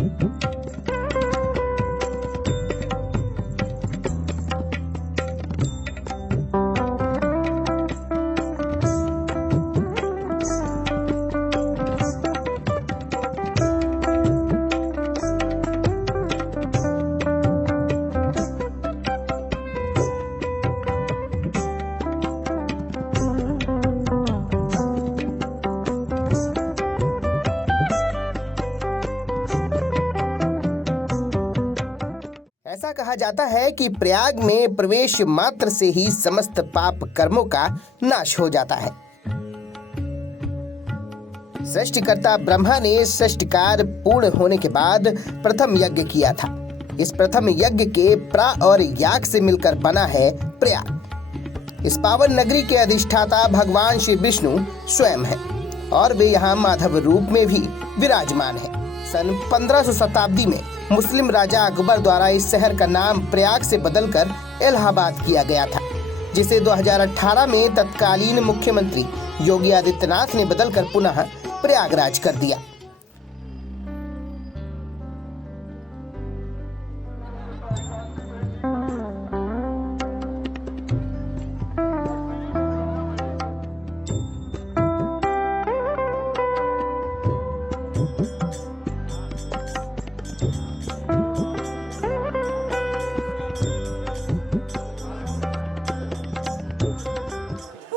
ऐसा कहा जाता है कि प्रयाग में प्रवेश मात्र से ही समस्त पाप कर्मों का नाश हो जाता है। सृष्टिकर्ता ब्रह्मा ने सृष्टिकार पूर्ण होने के बाद प्रथम यज्ञ किया था। इस प्रथम यज्ञ के प्रा और याग से मिलकर बना है प्रयाग। इस पावन नगरी के अधिष्ठाता भगवान श्री विष्णु स्वयं है और वे यहाँ माधव रूप में भी विराजमान है। सन 1500 शताब्दी में मुस्लिम राजा अकबर द्वारा इस शहर का नाम प्रयाग से बदलकर इलाहाबाद किया गया था, जिसे 2018 में तत्कालीन मुख्यमंत्री योगी आदित्यनाथ ने बदलकर पुनः प्रयागराज कर दिया।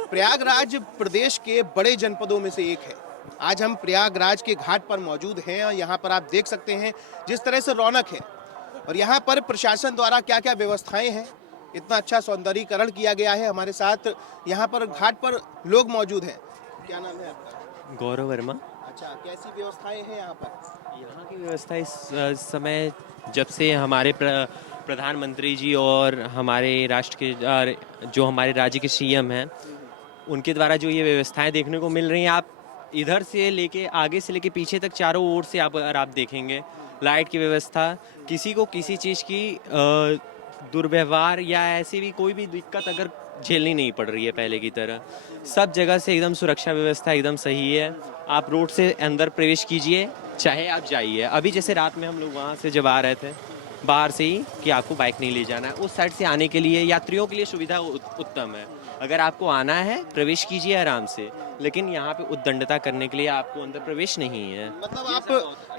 प्रयागराज प्रदेश के बड़े जनपदों में से एक है। आज हम प्रयागराज के घाट पर मौजूद हैं और यहाँ पर आप देख सकते हैं जिस तरह से रौनक है और यहाँ पर प्रशासन द्वारा क्या क्या व्यवस्थाएं हैं। इतना अच्छा सौंदर्यीकरण किया गया है। हमारे साथ यहाँ पर घाट पर लोग मौजूद हैं। क्या नाम है आपका? गौरव वर्मा। अच्छा, कैसी व्यवस्थाएं हैं यहाँ पर? यहाँ की व्यवस्था इस समय जब से हमारे प्रधानमंत्री जी और हमारे राष्ट्र के जो हमारे राज्य के सीएम हैं उनके द्वारा जो ये व्यवस्थाएं देखने को मिल रही हैं, आप इधर से लेके आगे से लेके पीछे तक चारों ओर से आप देखेंगे लाइट की व्यवस्था, किसी को किसी चीज़ की दुर्व्यवहार या ऐसी भी कोई भी दिक्कत अगर झेलनी नहीं पड़ रही है पहले की तरह। सब जगह से एकदम सुरक्षा व्यवस्था एकदम सही है। आप रोड से अंदर प्रवेश कीजिए चाहे आप जाइए। अभी जैसे रात में हम लोग वहाँ से जब आ रहे थे बाहर से ही कि आपको बाइक नहीं ले जाना है, उस साइड से आने के लिए यात्रियों के लिए सुविधा उत्तम है। अगर आपको आना है प्रवेश कीजिए आराम से, लेकिन यहाँ पे उद्दंडता करने के लिए आपको अंदर प्रवेश नहीं है। मतलब आप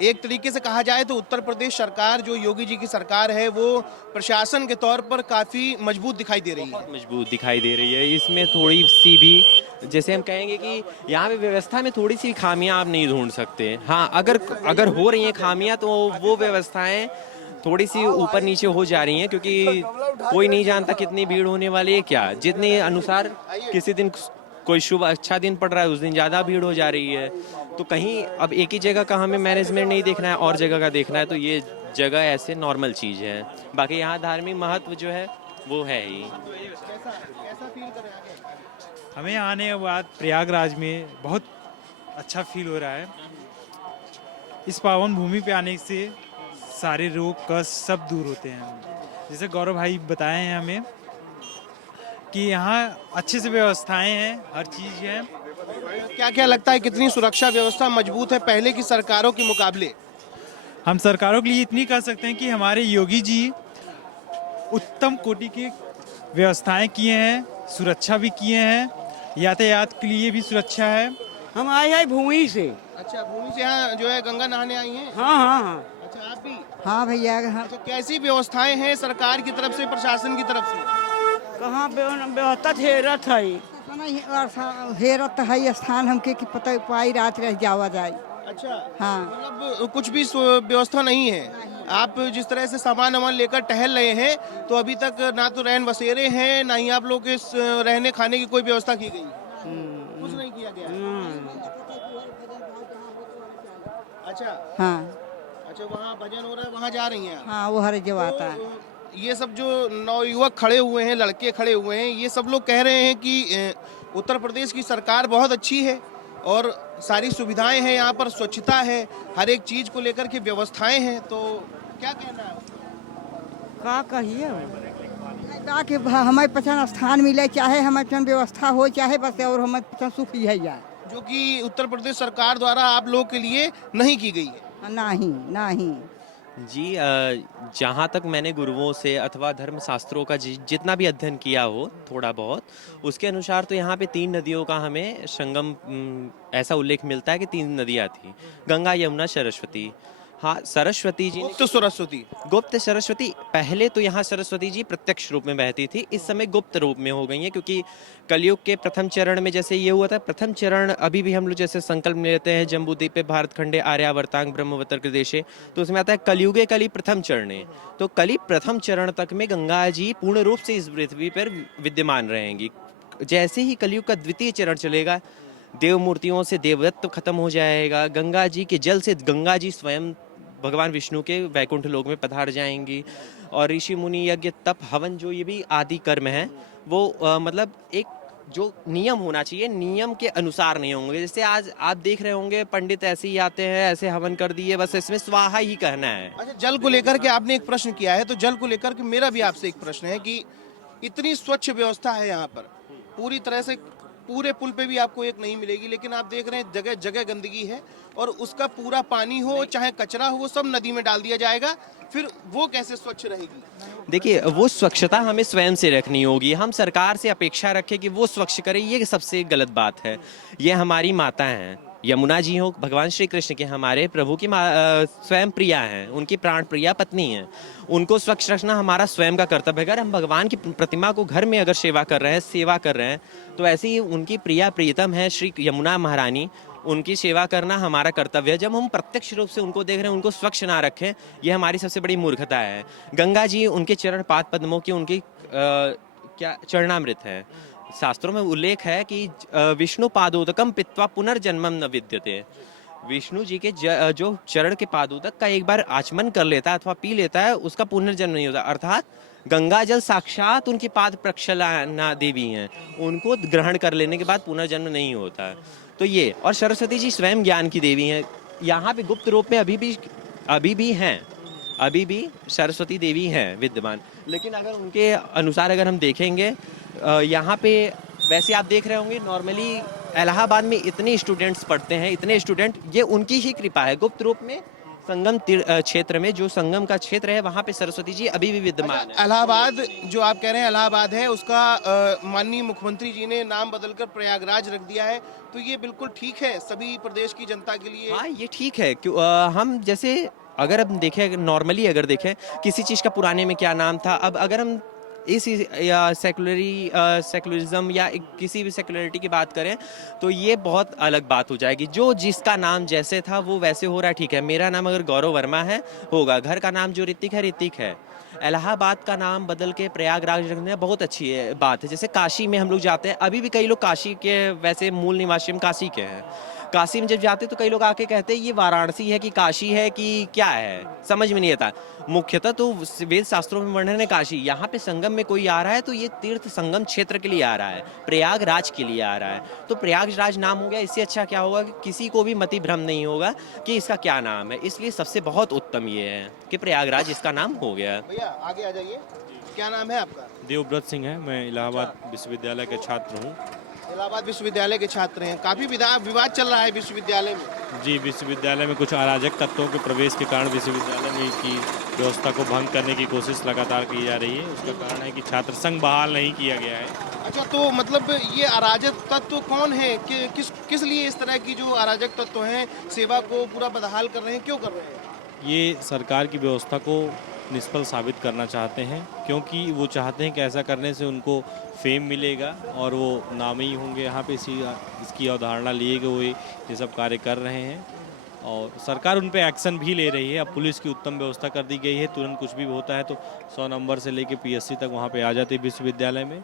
एक तरीके से कहा जाए तो उत्तर प्रदेश सरकार जो योगी जी की सरकार है वो प्रशासन के तौर पर काफी मजबूत दिखाई दे रही है। मजबूत दिखाई दे रही है। इसमें थोड़ी सी भी जैसे हम कहेंगे कि यहाँ पे व्यवस्था में थोड़ी सी खामियां आप नहीं ढूंढ सकते। हाँ, अगर हो रही हैं खामियां तो वो व्यवस्थाएं थोड़ी सी ऊपर नीचे हो जा रही हैं, क्योंकि कोई नहीं जानता कितनी भीड़ होने वाली है। क्या जितने अनुसार किसी दिन कोई शुभ अच्छा दिन पड़ रहा है उस दिन ज़्यादा भीड़ हो जा रही है। तो कहीं अब एक ही जगह का हमें मैनेजमेंट नहीं देखना है और जगह का देखना है, तो ये जगह ऐसे नॉर्मल चीज़ है। बाकी यहाँ धार्मिक महत्व जो है वो है ही। हमें आने के बाद प्रयागराज में बहुत अच्छा फील हो रहा है। इस पावन भूमि पे आने से सारे रोग कष्ट सब दूर होते हैं। जैसे गौरव भाई बताए हैं हमें कि यहाँ अच्छे से व्यवस्थाएं हैं, हर चीज़ है। क्या क्या लगता है कितनी सुरक्षा व्यवस्था मजबूत है पहले की सरकारों के मुकाबले? हम सरकारों के लिए इतनी कह सकते हैं कि हमारे योगी जी उत्तम कोटि की व्यवस्थाएं किए हैं, सुरक्षा भी किए हैं, यातायात के लिए भी सुरक्षा है। हम आए हैं भूमि से। अच्छा, भूमि से यहाँ जो है गंगा नहाने आई हैं? हाँ हाँ हाँ। अच्छा, आप भी? हाँ भैया। हाँ। अच्छा, कैसी व्यवस्थाएं हैं सरकार की तरफ से, प्रशासन की तरफ से? कहाँ व्यवस्था हेरत है? हेरत है स्थान हमके कि पता पाई रात रह जावा जाए। अच्छा, हाँ, मतलब कुछ भी व्यवस्था नहीं है। आप जिस तरह से सामान वामान लेकर टहल रहे हैं तो अभी तक ना तो रैन बसेरे हैं ना ही आप लोग के रहने खाने की कोई व्यवस्था की गई? कुछ नहीं किया गया। अच्छा हाँ। अच्छा, वहाँ भजन हो रहा है, वहाँ जा रही हैं आप? हाँ, वो हर जगह आता है। ये सब जो नवयुवक खड़े हुए हैं, लड़के खड़े हुए हैं, ये सब लोग कह रहे हैं कि उत्तर प्रदेश की सरकार बहुत अच्छी है और सारी सुविधाएं हैं, यहाँ पर स्वच्छता है, हर एक चीज को लेकर के व्यवस्थाएं हैं। तो क्या कहना है? का कहिए कि हमें पसंद स्थान मिले, चाहे हमें पसंद व्यवस्था हो, चाहे बस और हमें पसंद सुख ही है, जो कि उत्तर प्रदेश सरकार द्वारा आप लोग के लिए नहीं की गई है। नहीं नहीं। जी जहाँ तक मैंने गुरुओं से अथवा धर्म शास्त्रों का जितना भी अध्ययन किया हो थोड़ा बहुत, उसके अनुसार तो यहाँ पे 3 नदियों का हमें संगम ऐसा उल्लेख मिलता है कि 3 नदियाँ थी, गंगा यमुना सरस्वती। हाँ, सरस्वती जी गुप्त सरस्वती। गुप्त सरस्वती, पहले तो यहाँ सरस्वती जी प्रत्यक्ष रूप में बहती थी, इस समय गुप्त रूप में हो गई हैं, क्योंकि कलयुग के प्रथम चरण में जैसे ये हुआ था, प्रथम चरण अभी भी हम लोग जैसे संकल्प लेते हैं जम्बूद्वीपे भारत खंडे आर्यावर्तांग ब्रह्मवतर देशे, तो उसमें आता है कलयुगे कली प्रथम चरणे। तो कली प्रथम चरण तक में गंगा जी पूर्ण रूप से इस पृथ्वी पर विद्यमान रहेंगी। जैसे ही कलयुग का द्वितीय चरण चलेगा, देव मूर्तियों से देवत्व खत्म हो जाएगा, गंगा जी के जल से गंगा जी स्वयं भगवान विष्णु के वैकुंठ लोक में पधार जाएंगी। और ऋषि मुनि यज्ञ तप हवन जो ये भी आदि कर्म है, वो मतलब एक जो नियम होना चाहिए, नियम के अनुसार नहीं होंगे। जैसे आज आप देख रहे होंगे पंडित ऐसे ही आते हैं, ऐसे हवन कर दिए, बस इसमें स्वाहा ही कहना है। अच्छा, जल को लेकर के आपने एक प्रश्न किया है, तो जल को लेकर के मेरा भी आपसे एक प्रश्न है कि इतनी स्वच्छ व्यवस्था है यहाँ पर, पूरी तरह से पूरे पुल पे भी आपको एक नहीं मिलेगी, लेकिन आप देख रहे हैं जगह जगह गंदगी है और उसका पूरा पानी हो चाहे कचरा हो वो सब नदी में डाल दिया जाएगा, फिर वो कैसे स्वच्छ रहेगी? देखिए, वो स्वच्छता हमें स्वयं से रखनी होगी। हम सरकार से अपेक्षा रखें कि वो स्वच्छ करे, ये सबसे गलत बात है। ये हमारी माता हैं, यमुना जी हो भगवान श्री कृष्ण के, हमारे प्रभु की स्वयं प्रिया हैं, उनकी प्राण प्रिया पत्नी हैं। उनको स्वच्छ रखना हमारा स्वयं का कर्तव्य है। अगर हम भगवान की प्रतिमा को घर में अगर सेवा कर रहे हैं, तो ऐसे ही उनकी प्रिया प्रियतम है श्री यमुना महारानी, उनकी सेवा करना हमारा कर्तव्य है। जब हम प्रत्यक्ष रूप से उनको देख रहे हैं, उनको स्वच्छ ना रखें, ये हमारी सबसे बड़ी मूर्खता है। गंगा जी, उनके चरण पाद पद्मों की उनकी क्या चरणामृत है। शास्त्रों में उल्लेख है कि विष्णु पादोदकम पित्वा पुनर्जन्मम न विद्यते। विष्णु जी के जो चरण के पादोदक का एक बार आचमन कर लेता है अथवा पी लेता है, उसका पुनर्जन्म नहीं होता। अर्थात गंगा जल साक्षात उनकी पाद प्रक्षालना देवी हैं, उनको ग्रहण कर लेने के बाद पुनर्जन्म नहीं होता है। तो ये, और सरस्वती जी स्वयं ज्ञान की देवी हैं। यहाँ पे गुप्त रूप में अभी भी हैं, अभी भी सरस्वती देवी हैं विद्यमान। लेकिन अगर उनके अनुसार अगर हम देखेंगे, यहाँ पे वैसे आप देख रहे होंगे नॉर्मली इलाहाबाद में इतने स्टूडेंट्स पढ़ते हैं, इतने स्टूडेंट, ये उनकी ही कृपा है। गुप्त रूप में संगम क्षेत्र में, जो संगम का क्षेत्र है, वहाँ पे सरस्वती जी अभी भी विद्यमान है। इलाहाबाद जो आप कह रहे हैं इलाहाबाद है, उसका माननीय मुख्यमंत्री जी ने नाम बदलकर प्रयागराज रख दिया है, तो ये बिल्कुल ठीक है सभी प्रदेश की जनता के लिए? हाँ, ये ठीक है। क्यों हम जैसे अगर हम देखें, नॉर्मली अगर देखें किसी चीज़ का पुराने में क्या नाम था, अब अगर हम इस या सेकुलरिज्म या किसी भी सेकुलरिटी की बात करें, तो ये बहुत अलग बात हो जाएगी। जो जिसका नाम जैसे था वो वैसे हो रहा है, ठीक है। मेरा नाम अगर गौरव वर्मा है, होगा। घर का नाम जो ऋतिक है, ऋतिक है। इलाहाबाद का नाम बदल के प्रयागराज रखना बहुत अच्छी बात है। जैसे काशी में हम लोग जाते हैं, अभी भी कई लोग काशी के वैसे मूल निवासी हम काशी के हैं। काशी में जब जाते तो कई लोग आके कहते हैं ये वाराणसी है कि काशी है कि क्या है, समझ में नहीं आता। मुख्यतः तो वेद शास्त्रों में वर्णन है काशी। यहाँ पे संगम में कोई आ रहा है तो ये तीर्थ संगम क्षेत्र के लिए आ रहा है, प्रयागराज के लिए आ रहा है। तो प्रयागराज नाम हो गया, इससे अच्छा क्या होगा कि किसी को भी मति भ्रम नहीं होगा कि इसका क्या नाम है। इसलिए सबसे बहुत उत्तम ये है कि प्रयागराज इसका नाम हो गया। भैया आगे आ जाइए, क्या नाम है आपका? देवव्रत सिंह है, मैं इलाहाबाद विश्वविद्यालय के छात्र हूँ। इलाहाबाद विश्वविद्यालय के छात्र हैं, काफी विवाद चल रहा है विश्वविद्यालय में। जी, विश्वविद्यालय में कुछ अराजक तत्वों के प्रवेश के कारण विश्वविद्यालय में की व्यवस्था को भंग करने की कोशिश लगातार की जा रही है। उसका कारण है कि छात्र संघ बहाल नहीं किया गया है। अच्छा, तो मतलब ये अराजक तत्व कौन है कि किस लिए इस तरह की जो अराजक तत्व हैं सेवा को पूरा बदहाल कर रहे हैं, क्यों कर रहे हैं? ये सरकार की व्यवस्था को निष्फल साबित करना चाहते हैं, क्योंकि वो चाहते हैं कि ऐसा करने से उनको फेम मिलेगा और वो नामी होंगे। यहाँ पे इसकी अवधारणा लिए कि वो ये सब कार्य कर रहे हैं और सरकार उन पे एक्शन भी ले रही है। अब पुलिस की उत्तम व्यवस्था कर दी गई है, तुरंत कुछ भी होता है तो 100 नंबर से लेके PSC तक वहाँ पे आ जाते हैं विश्वविद्यालय में।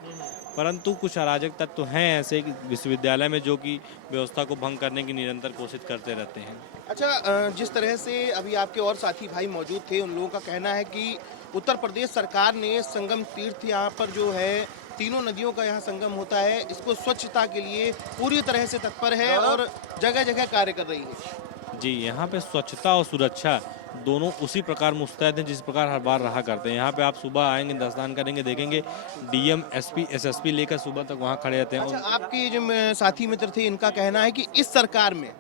परंतु कुछ अराजक तत्व तो हैं ऐसे विश्वविद्यालय में जो कि व्यवस्था को भंग करने की निरंतर कोशिश करते रहते हैं। अच्छा, जिस तरह से अभी आपके और साथी भाई मौजूद थे, उन लोगों का कहना है कि उत्तर प्रदेश सरकार ने संगम तीर्थ यहाँ पर जो है तीनों नदियों का यहाँ संगम होता है, इसको स्वच्छता के लिए पूरी तरह से तत्पर है और जगह जगह कार्य कर रही है। जी, यहाँ पे स्वच्छता और सुरक्षा दोनों उसी प्रकार मुस्तैद हैं जिस प्रकार हर बार रहा करते हैं। यहाँ पे आप सुबह आएंगे, दस्तान करेंगे, देखेंगे DM, SP, SSP लेकर सुबह तक वहाँ खड़े रहते हैं। अच्छा, आपके जो साथी मित्र थे, इनका कहना है कि इस सरकार में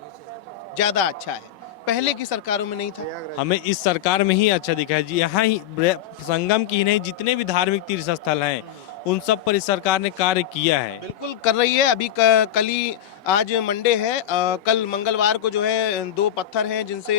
ज़्यादा अच्छा है। पहले की सरकारों में नहीं था? हमें इस सरकार में ही अच्छा दिखा है जी। यहाँ ही संगम की ही नहीं, जितने भी धार्मिक तीर्थ स्थल हैं उन सब पर इस सरकार ने कार्य किया है। बिल्कुल कर रही है। अभी कल ही, आज मंडे है, कल मंगलवार को जो है 2 पत्थर हैं जिनसे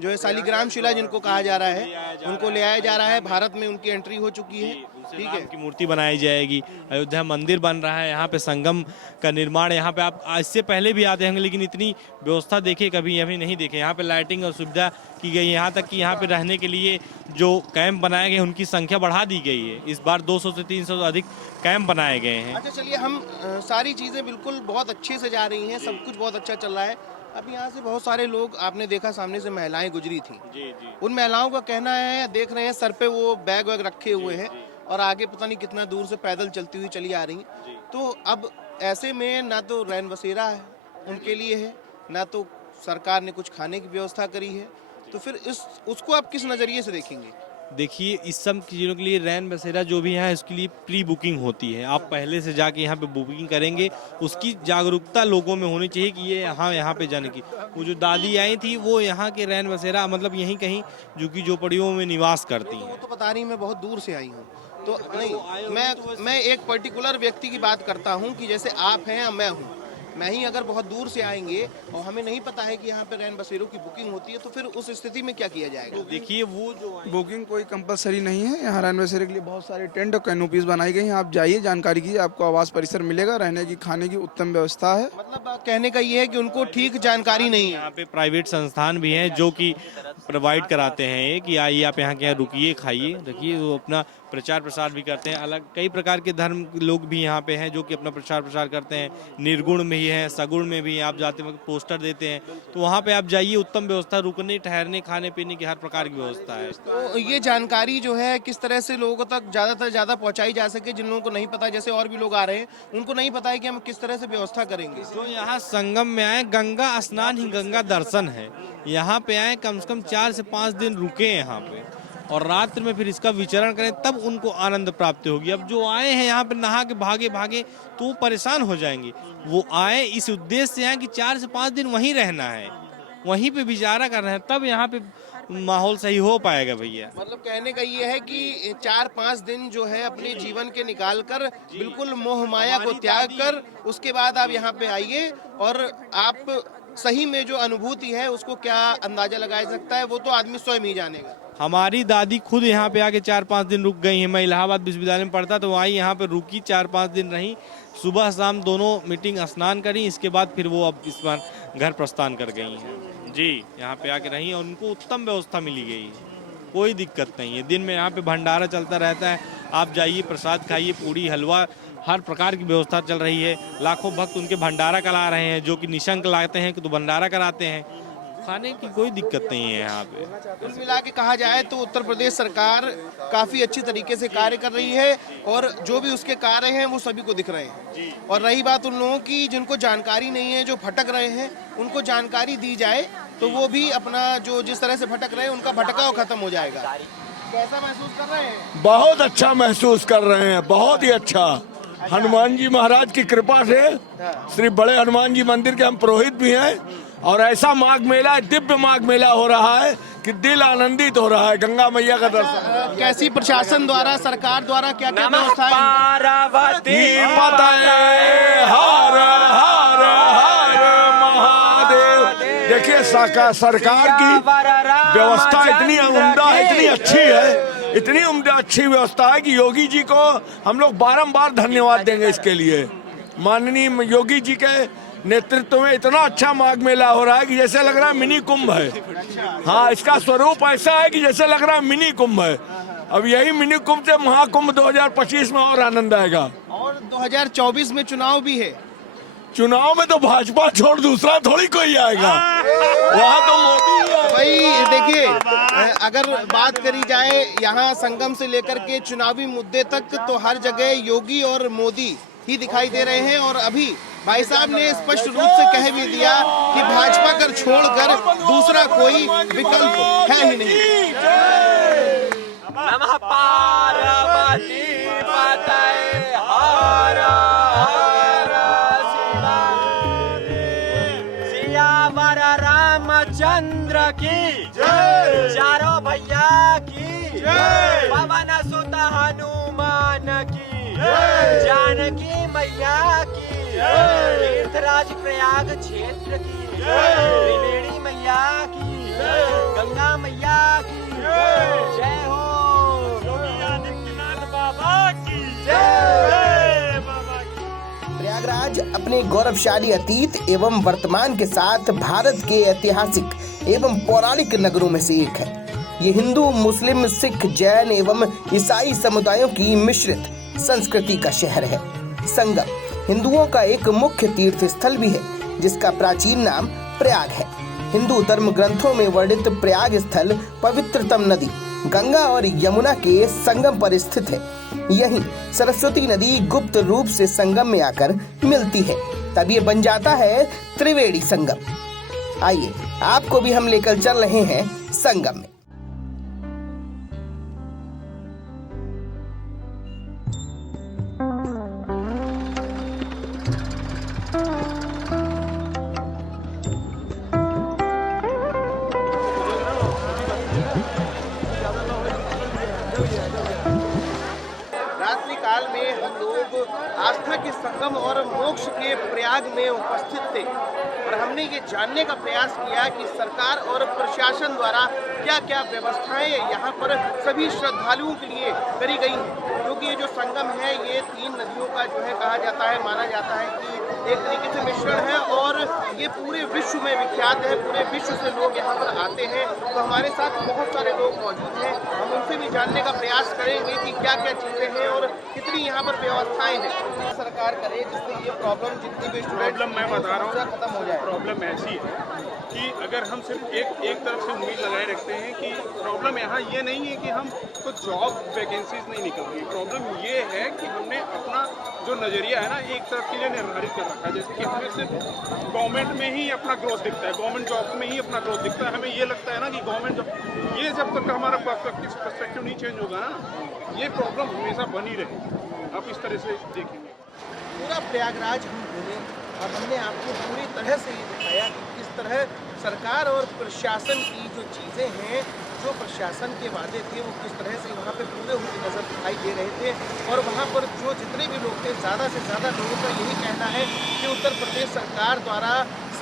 जो है शालिग्राम शिला जिनको कहा जा रहा है, उनको ले आया जा रहा है। भारत में उनकी एंट्री हो चुकी है। ठीक है, की मूर्ति बनाई जाएगी। अयोध्या मंदिर बन रहा है, यहाँ पे संगम का निर्माण, यहाँ पे आप इससे पहले भी आते होंगे लेकिन इतनी व्यवस्था देखे कभी अभी नहीं देखे। यहाँ पे लाइटिंग और सुविधा की गई, यहाँ तक कि यहाँ पे रहने के लिए जो कैंप बनाए गए उनकी संख्या बढ़ा दी गई है। इस बार 200 से 300 से अधिक कैंप बनाए गए हैं। अच्छा चलिए, हम सारी चीज़ें बिल्कुल बहुत अच्छे से जा रही हैं, सब कुछ बहुत अच्छा चल रहा है। अब यहाँ से बहुत सारे लोग, आपने देखा सामने से महिलाएं गुजरी थी। जी। उन महिलाओं का कहना है, देख रहे हैं सर पे वो बैग वैग रखे हुए हैं और आगे पता नहीं कितना दूर से पैदल चलती हुई चली आ रही हैं। तो अब ऐसे में ना तो रैन बसेरा है उनके लिए है, ना तो सरकार ने कुछ खाने की व्यवस्था करी है। तो फिर उसको आप किस नज़रिए से देखेंगे? देखिए, इस सब चीज़ों के लिए रैन बसेरा जो भी है इसके लिए प्री बुकिंग होती है। आप पहले से जाके यहाँ पे बुकिंग करेंगे, उसकी जागरूकता लोगों में होनी चाहिए कि ये यहाँ पे जाने की। वो जो दादी आई थी वो यहाँ के रैन बसेरा मतलब यहीं कहीं झुग्गी झोपड़ियों में निवास करती हैं। वो तो बता रही मैं बहुत दूर से आई हूँ, तो नहीं, मैं एक पर्टिकुलर व्यक्ति की बात करता हूँ कि जैसे आप हैं या मैं ही अगर बहुत दूर से आएंगे और हमें नहीं पता है कि यहाँ पे रैन बसेरों की बुकिंग होती है, तो फिर उस स्थिति में क्या किया जाएगा? देखिए, वो जो बुकिंग कोई कंपलसरी नहीं है। यहाँ रैन बसेरे के लिए बहुत सारे टेंट और कैनोपीज बनाई गई हैं। आप जाइए, जानकारी कीजिए, आपको आवास परिसर मिलेगा, रहने की खाने की उत्तम व्यवस्था है। मतलब कहने का ये है कि उनको ठीक जानकारी नहीं है। यहाँ पे प्राइवेट संस्थान भी हैं जो कि प्रोवाइड कराते हैं कि आइए आप यहाँ के यहाँ रुकिए, खाइए, रखिए। वो अपना प्रचार प्रसार भी करते हैं। अलग कई प्रकार के धर्म के लोग भी यहाँ पे हैं जो कि अपना प्रचार प्रसार करते हैं। निर्गुण में ही है, सगुण में भी आप जाते वक्त पोस्टर देते हैं, तो वहाँ पे आप जाइए, उत्तम व्यवस्था, रुकने ठहरने खाने पीने की हर प्रकार की व्यवस्था है। तो ये जानकारी जो है किस तरह से लोगों तक ज़्यादा से ज़्यादा पहुँचाई जा सके, जिन लोगों को नहीं पता, जैसे और भी लोग आ रहे हैं उनको नहीं पता है कि हम किस तरह से व्यवस्था करेंगे। जो यहाँ संगम में आए, गंगा स्नान ही गंगा दर्शन है। यहाँ पे आए, कम से कम 4 से 5 दिन रुके यहाँ पे और रात्रि में फिर इसका विचरण करें, तब उनको आनंद प्राप्ति होगी। अब जो आए हैं यहाँ पे नहा के भागे तो वो परेशान हो जाएंगे। वो आए इस उद्देश्य से आए कि 4 से 5 दिन वहीं रहना है, वहीं पे विचारा करना है, तब यहाँ पे माहौल सही हो पाएगा भैया। मतलब कहने का ये है कि 4-5 दिन जो है अपने जीवन के निकाल कर, बिल्कुल मोह माया को त्याग कर, उसके बाद आप यहाँ पे आइए और आप सही में जो अनुभूति है उसको क्या अंदाजा लगाया सकता है, वो तो आदमी स्वयं ही जानेगा। हमारी दादी खुद यहाँ पे आके 4-5 दिन रुक गई हैं। मैं इलाहाबाद विश्वविद्यालय में पढ़ता तो आई, यहाँ पे रुकी, 4-5 दिन रही, सुबह शाम दोनों मीटिंग स्नान करी, इसके बाद फिर वो अब इस बार घर प्रस्थान कर गई हैं जी। यहाँ पे आके रही और उनको उत्तम व्यवस्था मिली गई, कोई दिक्कत नहीं है। दिन में यहाँ पे भंडारा चलता रहता है, आप जाइए, प्रसाद खाइए, पूड़ी हलवा, हर प्रकार की व्यवस्था चल रही है। लाखों भक्त उनके भंडारा करा रहे हैं, जो कि निशंक लाते हैं तो भंडारा कराते हैं। खाने की कोई दिक्कत नहीं है यहाँ पे। कुल मिला के कहा जाए तो उत्तर प्रदेश सरकार काफ़ी अच्छी तरीके से कार्य कर रही है और जो भी उसके कार्य हैं वो सभी को दिख रहे हैं। और रही बात उन लोगों की जिनको जानकारी नहीं है, जो भटक रहे हैं, उनको जानकारी दी जाए तो वो भी अपना जो जिस तरह से भटक रहे हैं उनका भटकाव खत्म हो जाएगा। कैसा महसूस कर रहे हैं? बहुत अच्छा महसूस कर रहे हैं, बहुत ही अच्छा। हनुमान जी महाराज की कृपा से, श्री बड़े हनुमान जी मंदिर के हम पुरोहित भी हैं और ऐसा माघ मेला, दिव्य माघ मेला हो रहा है कि दिल आनंदित हो रहा है। गंगा मैया का दर्शन। कैसी प्रशासन द्वारा, सरकार द्वारा क्या क्या व्यवस्थाएं? हर हर हर महादेव। देखिए, सरकार की व्यवस्था इतनी उम्दा है, इतनी अच्छी है, इतनी उम्दा अच्छी व्यवस्था है कि योगी जी को हम लोग बारंबार धन्यवाद देंगे इसके लिए। माननीय योगी जी के नेतृत्व में इतना अच्छा माघ मेला हो रहा है कि जैसे लग रहा है मिनी कुंभ है। हाँ, इसका स्वरूप ऐसा है कि जैसे लग रहा है मिनी कुंभ है। अब यही मिनी कुंभ से महाकुंभ 2025 में और आनंद आएगा। और 2024 में चुनाव भी है। चुनाव में तो भाजपा छोड़ दूसरा थोड़ी कोई आएगा, वहाँ तो मोदी ही आएगा। भाई देखिए, अगर बात करी जाए यहाँ संगम से लेकर के चुनावी मुद्दे तक, तो हर जगह योगी और मोदी ही दिखाई दे रहे हैं। और अभी भाई साहब ने स्पष्ट रूप से कह भी दिया कि भाजपा कर छोड़कर दूसरा कोई विकल्प है ही नहीं। नमः पार्वती माताए, हर हर शिवा, सियावर रामचंद्र जानकी मैया की तीर्थराज प्रयाग क्षेत्र की त्रिवेणी मैया की गंगा मैया की जय हो। योगी आदित्यनाथ बाबा की जय बाबा की। प्रयागराज अपने गौरवशाली अतीत एवं वर्तमान के साथ भारत के ऐतिहासिक एवं पौराणिक नगरों में से एक है। ये हिंदू, मुस्लिम, सिख, जैन एवं ईसाई समुदायों की मिश्रित संस्कृति का शहर है। संगम हिंदुओं का एक मुख्य तीर्थ स्थल भी है, जिसका प्राचीन नाम प्रयाग है। हिंदू धर्म ग्रंथों में वर्णित प्रयाग स्थल पवित्रतम नदी गंगा और यमुना के संगम पर स्थित है। यहीं सरस्वती नदी गुप्त रूप से संगम में आकर मिलती है, तब ये बन जाता है त्रिवेणी संगम। आइए आपको भी हम लेकर चल रहे हैं संगम में। रात्रि काल में हम लोग आस्था के संगम और मोक्ष के प्रयाग में उपस्थित थे और हमने ये जानने का प्रयास किया कि सरकार और प्रशासन द्वारा क्या क्या व्यवस्थाएं यहाँ पर सभी श्रद्धालुओं के लिए करी गई हैं, क्योंकि ये जो संगम है ये 3 नदियों का जो है कहा जाता है, माना जाता है कि एक तरीके से मिश्रण है और ये पूरे विश्व में विख्यात है। पूरे विश्व से लोग यहाँ पर आते हैं। तो हमारे साथ बहुत सारे लोग मौजूद हैं, हम उनसे भी जानने का प्रयास करेंगे कि क्या क्या चीज़ें हैं और कितनी यहाँ पर व्यवस्थाएं हैं। सरकार करे जिससे ये प्रॉब्लम जितनी भी प्रॉब्लम मैं बता रहा हूँ, खत्म हो जाए। प्रॉब्लम ऐसी है कि अगर हम सिर्फ एक तरफ से उम्मीद लगाए रखते हैं कि प्रॉब्लम यहाँ ये नहीं है कि हम कुछ जॉब वैकेंसीज नहीं निकल रही। प्रॉब्लम ये है कि हमने अपना जो नज़रिया है ना एक तरफ के लिए निर्धारित कर रखा है। जैसे कि हमें सिर्फ गवर्नमेंट में ही अपना ग्रोथ दिखता है, गवर्नमेंट जॉब में ही अपना ग्रोथ दिखता है। हमें ये लगता है ना कि गवर्नमेंट जॉब, ये जब तक हमारा पर्सपेक्टिव नहीं चेंज होगा ना, ये प्रॉब्लम हमेशा बनी रहेगी। आप इस तरह से देखेंगे। पूरा प्रयागराज हम घूमे और हमने आपको पूरी तरह से ये दिखाया कि किस तरह सरकार और प्रशासन की जो चीज़ें हैं, जो प्रशासन के वादे थे वो किस तरह से वहाँ पे पूरे हुए नज़र दिखाई दे रहे थे। और वहाँ पर जो जितने भी लोग थे, ज़्यादा से ज़्यादा लोगों का यही कहना है कि उत्तर प्रदेश सरकार द्वारा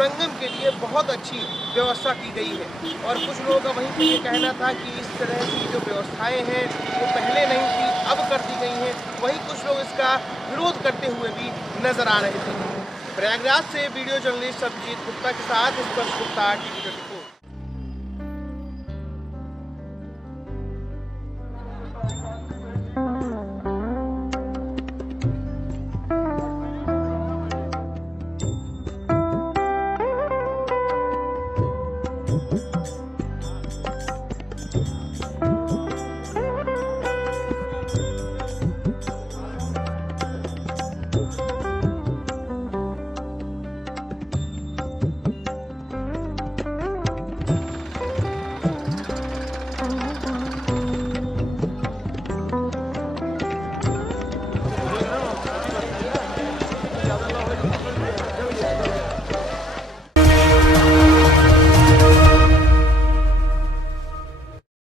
संगम के लिए बहुत अच्छी व्यवस्था की गई है। और कुछ लोगों का वहीं पर ये कहना था कि इस तरह की जो व्यवस्थाएँ हैं वो पहले नहीं थी, अब कर दी गई हैं। वहीं कुछ लोग इसका विरोध करते हुए भी नजर आ रहे थे। प्रयागराज से वीडियो जर्नलिस्ट अभिजीत गुप्ता के साथ स्पर्श गुप्ता, टीवी 24।